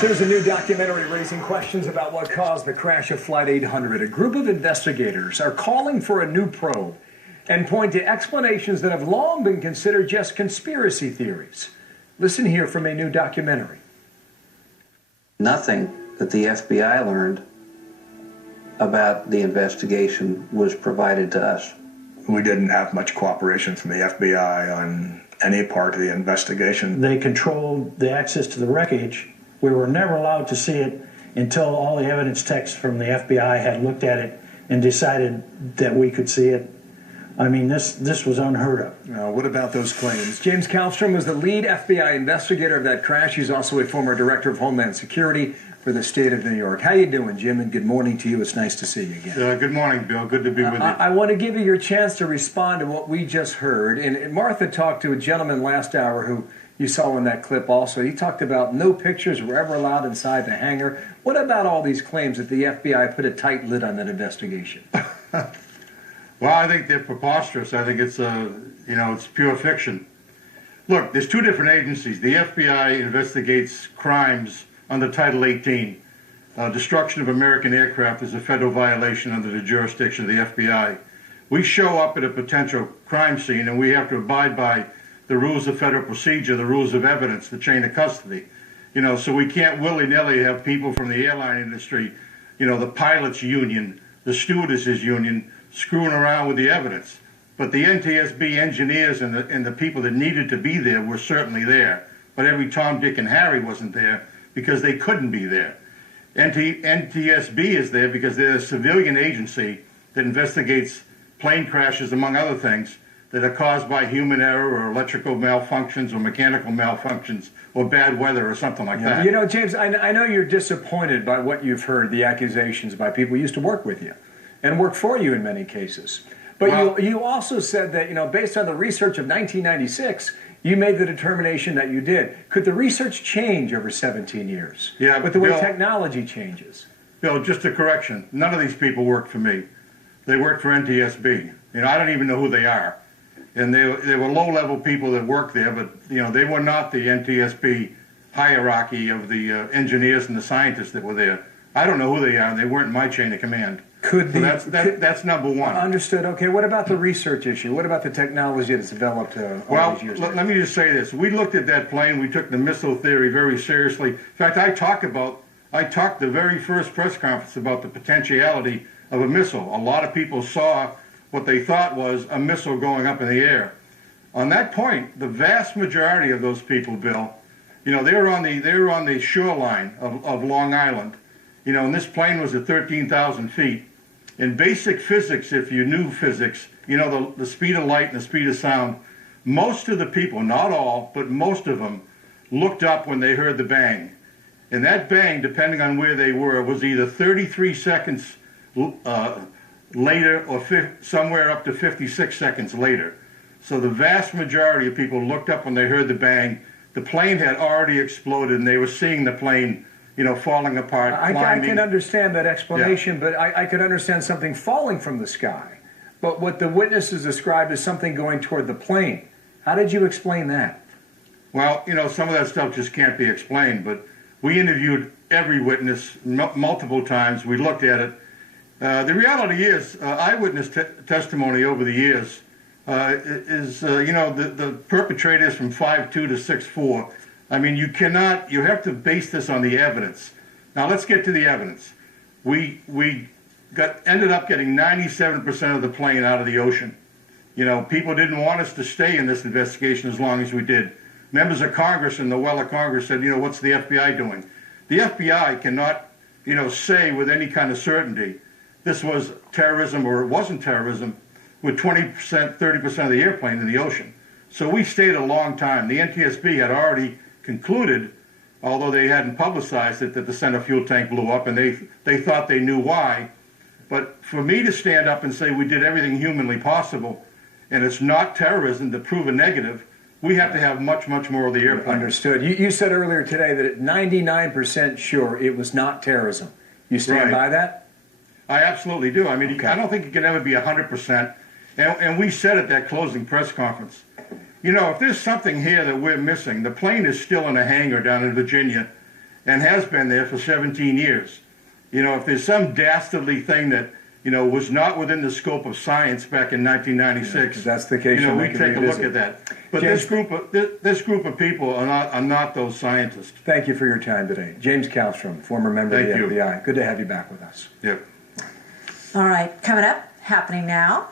There's a new documentary raising questions about what caused the crash of Flight 800. A group of investigators are calling for a new probe and point to explanations that have long been considered just conspiracy theories. Listen here from a new documentary. Nothing that the FBI learned about the investigation was provided to us. We didn't have much cooperation from the FBI on any part of the investigation. They controlled the access to the wreckage. We were never allowed to see it until all the evidence techs from the FBI had looked at it and decided that we could see it. I mean, this was unheard of. What about those claims? James Kallstrom was the lead FBI investigator of that crash. He's also a former director of Homeland Security for the state of New York. How you doing, Jim? And good morning to you. It's nice to see you again. Good morning, Bill. Good to be with you. I want to give you your chance to respond to what we just heard. And Martha talked to a gentleman last hour who you saw in that clip also. He talked about no pictures were ever allowed inside the hangar. What about all these claims that the FBI put a tight lid on that investigation? Well, I think they're preposterous. I think it's it's pure fiction. Look, there's two different agencies. The FBI investigates crimes under Title 18. Destruction of American aircraft is a federal violation under the jurisdiction of the FBI. We show up at a potential crime scene and we have to abide by the rules of federal procedure, the rules of evidence, the chain of custody. So we can't willy-nilly have people from the airline industry, the pilots union, the stewardesses union, screwing around with the evidence. But the NTSB engineers and the people that needed to be there were certainly there. But every Tom, Dick, and Harry wasn't there because they couldn't be there. NTSB is there because they're a civilian agency that investigates plane crashes, among other things, that are caused by human error or electrical malfunctions or mechanical malfunctions or bad weather or something like that. James, I know you're disappointed by what you've heard, the accusations by people who used to work with you and work for you in many cases. But you also said that, based on the research of 1996, you made the determination that you did. Could the research change over 17 years? Yeah, with the way technology changes? Bill, just a correction. None of these people worked for me. They worked for NTSB. I don't even know who they are. And they were low-level people that worked there, but they were not the NTSB hierarchy of the engineers and the scientists that were there. I don't know who they are, and they weren't in my chain of command. That's number one. Understood. Okay, what about the research issue? What about the technology that's developed all these years ago? Let me just say this. We looked at that plane. We took the missile theory very seriously. In fact, I talked the very first press conference about the potentiality of a missile. A lot of people saw what they thought was a missile going up in the air. On that point, the vast majority of those people, Bill, they were on the shoreline of Long Island. And this plane was at 13,000 feet. In basic physics, if you knew physics, the speed of light and the speed of sound, most of the people, not all, but most of them, looked up when they heard the bang. And that bang, depending on where they were, was either 33 seconds later or somewhere up to 56 seconds later. So the vast majority of people looked up when they heard the bang. The plane had already exploded and they were seeing the plane falling apart, climbing. I can understand that explanation, but I could understand something falling from the sky. But what the witnesses described as something going toward the plane. How did you explain that? Well, some of that stuff just can't be explained, but we interviewed every witness multiple times. We looked at it. The reality is, eyewitness testimony over the years is, the perpetrators from 5'2" to 6'4". I mean, you have to base this on the evidence. Now, let's get to the evidence. We ended up getting 97% of the plane out of the ocean. People didn't want us to stay in this investigation as long as we did. Members of Congress in the well of Congress said, what's the FBI doing? The FBI cannot, say with any kind of certainty this was terrorism or it wasn't terrorism with 20%, 30% of the airplane in the ocean. So we stayed a long time. The NTSB had already concluded, although they hadn't publicized it, that the center fuel tank blew up, and they thought they knew why. But for me to stand up and say we did everything humanly possible, and it's not terrorism, to prove a negative, we have to have much, much more of the airplane. Understood. You said earlier today that at 99% sure it was not terrorism. You stand by that? I absolutely do. I mean, I don't think it can ever be 100%. And we said at that closing press conference, you know, if there's something here that we're missing, the plane is still in a hangar down in Virginia and has been there for 17 years. You know, if there's some dastardly thing that, you know, was not within the scope of science back in 1996, if that's the case, you know, we we can take a look revisit. at that. But James- this group of people are not those scientists. Thank you for your time today. James Kalstrom, former member of Thank the you. FBI. Good to have you back with us. Yep. All right, coming up, happening now.